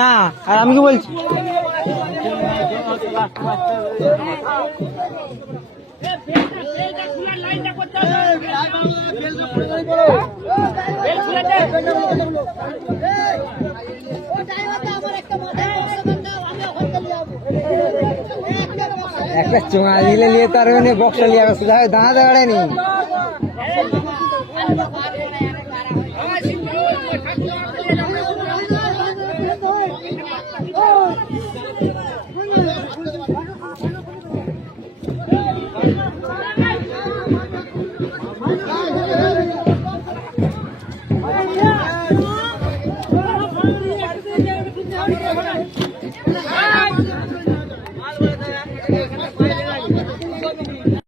না আর আমি কি বলছি? একটা চোঙা দিলে নিয়ে তার মানে বক্সটা নিয়ে আসছে যাই Thank you.